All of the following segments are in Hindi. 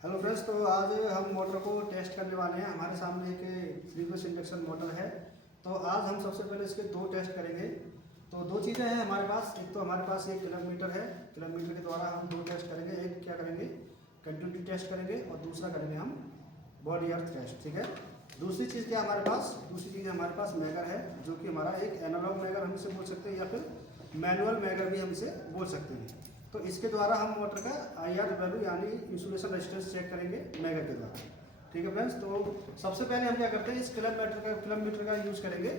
हेलो फ्रेंड्स, तो आज हम मोटर को टेस्ट करने वाले हैं। हमारे सामने एक 3 फेज इंडक्शन मोटर है। तो आज हम सबसे पहले इसके 2 टेस्ट करेंगे। तो 2 चीज़ें हैं हमारे पास। एक तो हमारे पास एक क्लब मीटर है। क्लब मीटर के द्वारा हम 2 टेस्ट करेंगे। एक क्या करेंगे, कंटिन्यूटी टेस्ट करेंगे और दूसरा करेंगे हम बॉडी अर्थ टेस्ट। ठीक है। दूसरी चीज़ क्या हमारे पास, दूसरी चीज़ हमारे पास मैगर है, जो कि हमारा एक एनालॉग मैगर हम इसे बोल सकते हैं या फिर मैनुअल मैगर भी हम इसे बोल सकते हैं। तो इसके द्वारा हम मोटर का IR वैल्यू यानी इंसुलेशन रेजिस्टेंस चेक करेंगे मैगर के द्वारा। ठीक है फ्रेंड्स, तो सबसे पहले हम क्या करते हैं, इस क्लब मीटर का यूज़ करेंगे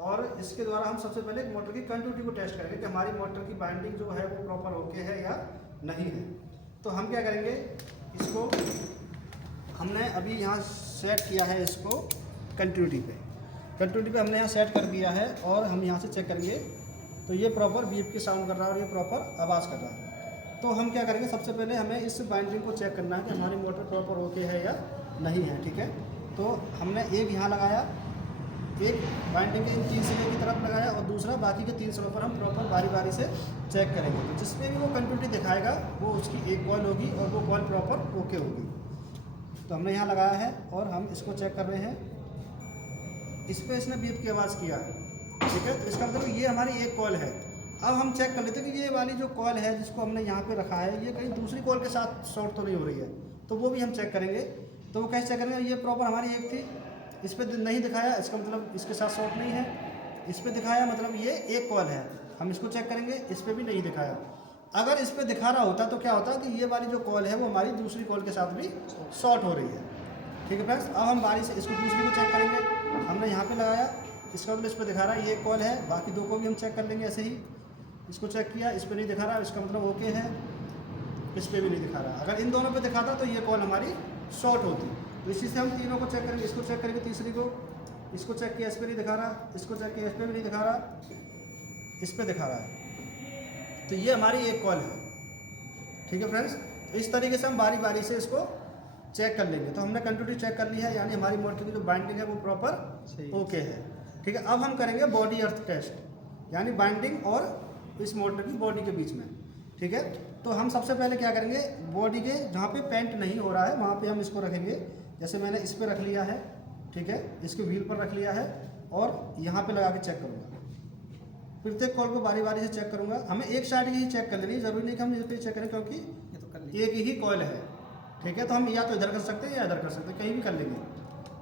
और इसके द्वारा हम सबसे पहले मोटर की कंटिन्यूटी को टेस्ट करेंगे कि हमारी मोटर की बाइंडिंग जो है वो प्रॉपर ओके है या नहीं है। तो हम क्या करेंगे, इसको हमने अभी यहाँ सेट किया है, इसको कंटिन्यूटी पे हमने यहाँ सेट कर दिया है और हम यहाँ से चेक करेंगे। तो ये प्रॉपर बीप की साउंड कर रहा है और ये प्रॉपर आवाज़ कर रहा है। तो हम क्या करेंगे, सबसे पहले हमें इस बाइंडिंग को चेक करना है कि हमारी मोटर प्रॉपर ओके है या नहीं है। ठीक है। तो हमने एक यहाँ लगाया, एक बाइंडिंग के इन 3 सिरे की तरफ लगाया और दूसरा बाकी के 3 सिरों पर हम प्रॉपर बारी बारी से चेक करेंगे। तो जिसमें भी वो कंटिन्यूटी दिखाएगा वो उसकी एक कॉइल होगी और वो कॉइल प्रॉपर ओके होगी। तो हमने यहाँ लगाया है और हम इसको चेक कर रहे हैं। इस पर इसने बीप की आवाज़ किया है। ठीक है। तो इसका मतलब ये हमारी एक कॉइल है। अब हम चेक कर लेते हैं कि ये वाली जो कॉइल है जिसको हमने यहाँ पे रखा है, ये कहीं दूसरी कॉइल के साथ शॉर्ट तो नहीं हो रही है। तो वो भी हम चेक करेंगे। तो वो कैसे चेक करेंगे, ये प्रॉपर हमारी एक थी, इस पर नहीं दिखाया, इसका मतलब इसके साथ शॉर्ट नहीं है। इस पर दिखाया, मतलब ये एक कॉइल है, हम इसको चेक करेंगे। इस पर भी नहीं दिखाया। अगर इस पर दिखा रहा होता तो क्या होता कि ये वाली जो कॉइल है वो हमारी दूसरी कॉइल के साथ भी शॉर्ट हो रही है। ठीक है फ्रेंड्स, अब हम बारी से इसको दूसरी को चेक करेंगे। हमने यहाँ पे लगाया, इसका मतलब इस पर दिखा रहा है ये कॉल है, बाकी 2 को भी हम चेक कर लेंगे ऐसे ही। इसको चेक किया, इस पर नहीं दिखा रहा, इसका मतलब ओके है। इस पर भी नहीं दिखा रहा। अगर इन दोनों पे दिखाता तो ये कॉल हमारी शॉर्ट होती। तो इसी से हम तीनों को चेक करेंगे। इसको चेक करेंगे, तीसरी को, इसको चेक किया, इस पर नहीं दिखा रहा, इसको चेक किया, इस पर भी नहीं दिखा रहा, इस पर दिखा रहा है। तो ये हमारी एक कॉल है। ठीक है फ्रेंड्स, तो इस तरीके से हम बारी बारी से इसको चेक कर लेंगे। तो हमने कंटिन्यूटी चेक कर ली है, यानी हमारी मोटर की जो बाइंडिंग है वो प्रॉपर ओके है। ठीक है। अब हम करेंगे बॉडी अर्थ टेस्ट, यानी बाइंडिंग और इस मोटर की बॉडी के बीच में। ठीक है। तो हम सबसे पहले क्या करेंगे, बॉडी के जहाँ पे पेंट नहीं हो रहा है वहाँ पे हम इसको रखेंगे। जैसे मैंने इस पर रख लिया है, ठीक है, इसके व्हील पर रख लिया है और यहाँ पे लगा के चेक करूँगा। प्रत्येक कॉल को बारी बारी से चेक करूँगा। हमें एक साइड ही चेक कर लेनी, जरूरी नहीं कि हम इस पर चेक करें, क्योंकि एक ही कॉल है। ठीक है। तो हम या तो इधर कर सकते हैं या इधर कर सकते हैं, कहीं भी कर लेंगे।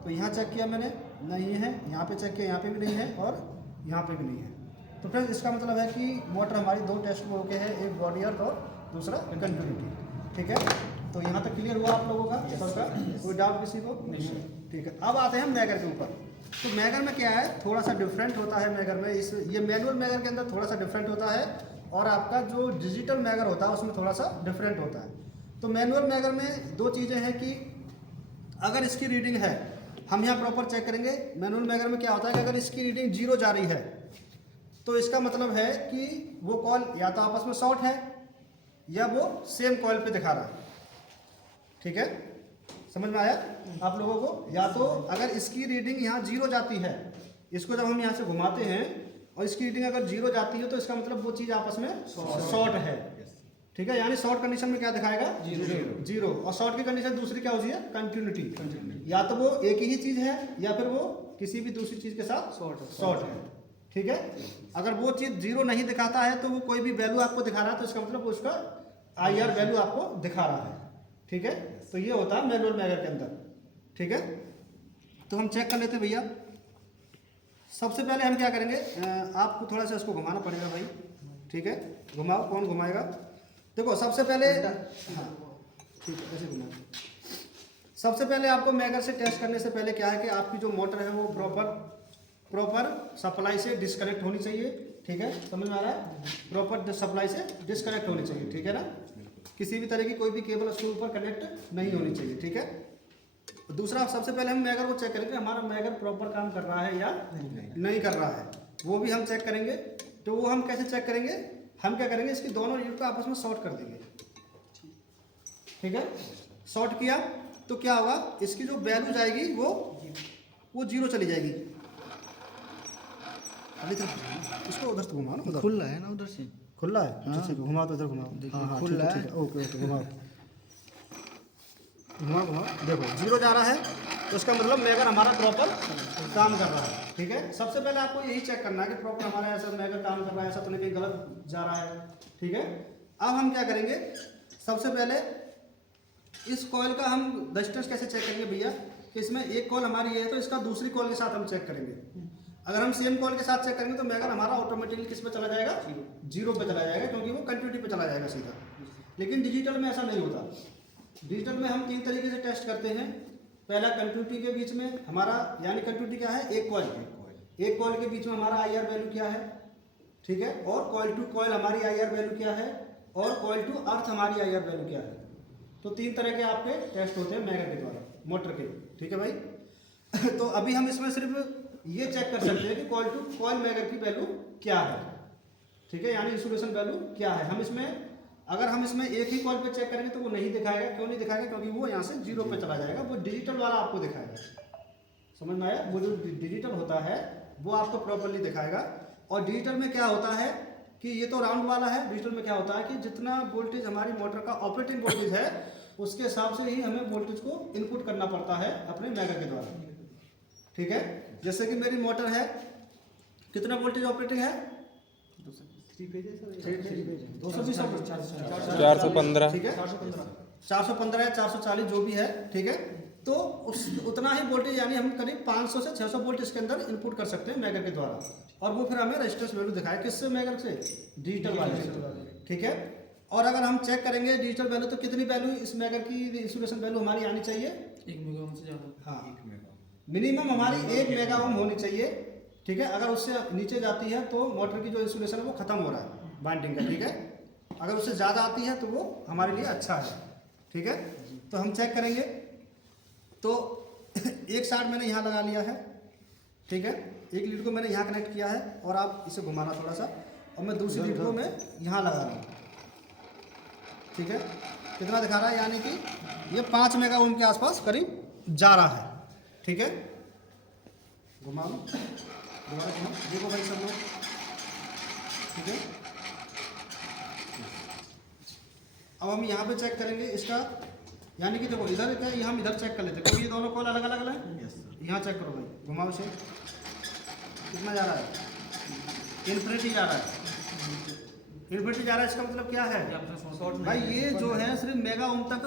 तो यहाँ चेक किया मैंने, नहीं है। यहाँ पे चेक किया, यहाँ पे भी नहीं है और यहाँ पे भी नहीं है। तो फ्रेंड्स, इसका मतलब है कि मोटर हमारी 2 टेस्ट में ओके है, एक बॉडी अर्थ और दूसरा कंटिन्यूटी। ठीक है। तो यहाँ तक क्लियर हुआ आप लोगों का सबका, कोई डाउट किसी को नहीं? ठीक है। अब आते हैं हम मैगर के ऊपर। तो मैगर में क्या है, थोड़ा सा डिफरेंट होता है मैगर में। ये मैनुअल मैगर के अंदर थोड़ा सा डिफरेंट होता है और आपका जो डिजिटल मैगर होता है उसमें थोड़ा सा डिफरेंट होता है। तो मैनुअल मैगर में 2 चीज़ें हैं कि अगर इसकी रीडिंग है, हम यहाँ प्रॉपर चेक करेंगे। मैनुअल मैगर में क्या होता है कि अगर इसकी रीडिंग 0 जा रही है तो इसका मतलब है कि वो कॉल या तो आपस में शॉर्ट है या वो सेम कॉइल पे दिखा रहा है। ठीक है, समझ में आया आप लोगों को? या तो अगर इसकी रीडिंग यहाँ 0 जाती है, इसको जब हम यहाँ से घुमाते हैं और इसकी रीडिंग अगर 0 जाती है तो इसका मतलब वो चीज़ आपस में शॉर्ट है। ठीक है, यानी शॉर्ट कंडीशन में क्या दिखाएगा, 0। और शॉर्ट की कंडीशन दूसरी क्या होती है, कंटिन्यूटी। या तो वो एक ही चीज़ है या फिर वो किसी भी दूसरी चीज़ के साथ शॉर्ट है। ठीक है। अगर वो चीज़ 0 नहीं दिखाता है तो वो कोई भी वैल्यू आपको दिखा रहा है तो इसका मतलब वो उसका IR वैल्यू आपको दिखा रहा है। ठीक है। तो ये होता है मैनुअल मैगर के अंदर। ठीक है। तो हम चेक कर लेते हैं भैया। सबसे पहले हम क्या करेंगे, आपको थोड़ा सा इसको घुमाना पड़ेगा भाई। ठीक है, घुमाओ। कौन घुमाएगा? देखो सबसे पहले, हाँ ठीक है, ऐसे घुमाओ। सबसे पहले आपको मैगर से टेस्ट करने से पहले क्या है कि आपकी जो मोटर है वो प्रॉपर सप्लाई से डिस्कनेक्ट होनी चाहिए। ठीक है, समझ में आ रहा है? प्रॉपर सप्लाई से डिस्कनेक्ट होनी चाहिए। ठीक है ना, किसी भी तरह की कोई भी केबल उसके ऊपर कनेक्ट नहीं होनी चाहिए। ठीक है। दूसरा, सबसे पहले हम मैगर को चेक करेंगे हमारा मैगर प्रॉपर काम कर रहा है या नहीं कर रहा है, वो भी हम चेक करेंगे। तो वो हम कैसे चेक करेंगे, हम क्या करेंगे, इसकी दोनों रीड को आपस में शॉर्ट कर देंगे। ठीक है, शॉर्ट किया तो क्या होगा, इसकी जो वैल्यू जाएगी वो 0 चली जाएगी। अभी तक इसको उधर से घुमाओ ना, उधर खुला है ना, उधर से खुला है। हाँ। घुमाओ तो इधर घुमाओ। हाँ, खुला है। ओके घुमाओ। घुमा घुमा देखो 0 जा रहा है, तो इसका मतलब मैगर हमारा प्रॉपर काम कर रहा है। ठीक है, सबसे पहले आपको यही चेक करना है कि प्रॉपर हमारा ऐसा मैगर काम कर रहा है, ऐसा तो नहीं कहीं गलत जा रहा है। ठीक है, अब हम क्या करेंगे, सबसे पहले इस कॉइल का हम डिस्टेंस कैसे चेक करेंगे भैया, कि इसमें एक कॉल हमारी ये है तो इसका दूसरी कॉल के साथ हम चेक करेंगे। अगर हम सेम कॉल के साथ चेक करेंगे तो मैगर हमारा ऑटोमेटिकली किस पे चला जाएगा, 0 पे चला जाएगा, क्योंकि वो कंटिन्यूटी पे चला जाएगा सीधा। लेकिन डिजिटल में ऐसा नहीं होता। डिजिटल में हम 3 तरीके से टेस्ट करते हैं। पहला कंटिन्यूटी के बीच में हमारा, यानी कंटिन्यूटी क्या है, एक कॉइल के बीच में हमारा IR वैल्यू क्या है। ठीक है, और कॉइल टू कॉइल हमारी IR वैल्यू क्या है, और कॉइल टू अर्थ हमारी IR वैल्यू क्या है। तो 3 तरह के आपके टेस्ट होते हैं मैगर के द्वारा, मोटर के। ठीक है भाई तो अभी हम इसमें सिर्फ ये चेक कर सकते हैं कि कॉइल टू कॉइल मैगर की वैल्यू क्या है। ठीक है, यानी इंसुलेशन वैल्यू क्या है। हम इसमें, अगर हम इसमें एक ही कॉइल पे चेक करेंगे तो वो नहीं दिखाएगा। क्यों नहीं दिखाएगा, क्योंकि वो यहाँ से 0 पे चला जाएगा। वो डिजिटल वाला आपको दिखाएगा। समझ में आया, वो जो डिजिटल होता है वो आपको प्रॉपरली दिखाएगा। और डिजिटल में क्या होता है कि ये तो राउंड वाला है। डिजिटल में क्या होता है कि जितना वोल्टेज हमारी मोटर का ऑपरेटिंग वोल्टेज है उसके हिसाब से ही हमें वोल्टेज को इनपुट करना पड़ता है अपने मैगर के द्वारा। ठीक है, जैसे कि मेरी मोटर है, कितना वोल्टेज ऑपरेटिंग है, 415। ठीक है, 415 या 440 जो भी है। ठीक है, तो उतना ही वोल्टेज, यानी हम करीब 500 से 600 वोल्ट इसके अंदर इनपुट कर सकते हैं मैगर के द्वारा। और वो फिर हमें रेजिस्टेंस वैल्यू दिखाए, किससे, मैगर से, डिजिटल वाले से। ठीक है, और अगर हम चेक करेंगे डिजिटल वैल्यू तो कितनी वैल्यू इस मैगर की इंसुलेशन वैल्यू हमारी आनी चाहिए, 1 मेगा ओम से ज़्यादा। हाँ, मिनिमम हमारी 1 मेगा ओम होनी चाहिए। ठीक है, अगर उससे नीचे जाती है तो मोटर की जो इंसुलेशन है वो खत्म हो रहा है बाइंडिंग का। ठीक है, अगर उससे ज़्यादा आती है तो वो हमारे लिए अच्छा है। ठीक है, तो हम चेक करेंगे। तो एक शार्ट मैंने यहाँ लगा लिया है। ठीक है, एक लीड को मैंने यहाँ कनेक्ट किया है, और आप इसे घुमाना थोड़ा सा, और मैं दूसरी लीड को मैं यहाँ लगा रहा हूँ। ठीक है, कितना दिखा रहा है, यानी कि ये 5 मेगा ओम के आसपास करीब जा रहा है। ठीक है, घुमा लो, दोबारा घुमा, देखो भाई सब लोग। ठीक है, अब हम यहाँ पे चेक करेंगे इसका, यानी कि देखो इधर क्या है, हम इधर चेक कर लेते हैं क्योंकि ये दोनों कॉल अलग अलग है। यहाँ चेक करो भाई, घुमाओ इसे, कितना जा रहा है, इन्फिनिटी जा रहा है। इन्फिनिटी जा रहा है, इसका मतलब क्या है भाई, ये जो है सिर्फ मेगा ओम तक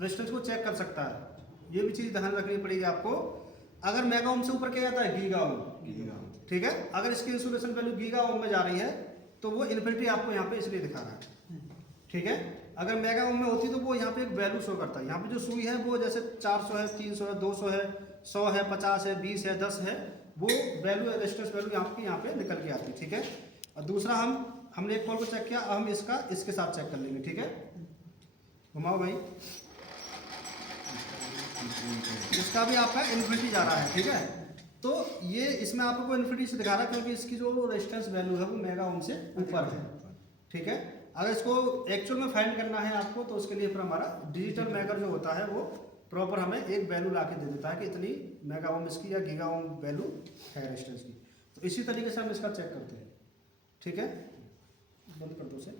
रेजिस्टेंस को चेक कर सकता है। ये भी चीज़ ध्यान रखनी पड़ेगी आपको। अगर मेगा ओम से ऊपर क्या जाता है, गीगा ओम। ठीक है, अगर इसकी इंसुलेशन वैल्यू गीगा ओम में जा रही है तो वो इन्फिनिटी आपको यहाँ पे इसलिए दिखा रहा है। ठीक है, अगर मेगा ओम में होती तो वो यहाँ पे एक वैल्यू शो करता है। यहाँ पे जो सुई है वो जैसे 400 है, 300 है, 200 है, 100 है, 50 है, 20 है, 10 है, वो वैल्यू रेजिस्टेंस वैल्यू यहाँ पे निकल के आती है। ठीक है, और दूसरा हमने एक कॉल को चेक किया, अब हम इसके साथ चेक कर लेंगे। ठीक है, घुमाओ भाई, इसका भी आपका इन्फिनिटी जा रहा है। ठीक है, तो ये इसमें आपको इन्फिनिटी से दिखा रहा है क्योंकि इसकी जो रेजिस्टेंस वैल्यू है वो मेगा ओम से ऊपर है। ठीक है, अगर इसको एक्चुअल में फाइंड करना है आपको तो उसके लिए फिर हमारा डिजिटल मैगर जो होता है वो प्रॉपर हमें एक वैल्यू ला के दे देता है कि इतनी मेगा ओम इसकी या गीगा ओम वैल्यू है रेजिस्टेंस की। तो इसी तरीके से हम इसका चेक करते हैं। ठीक है, बंद कर दो उसे।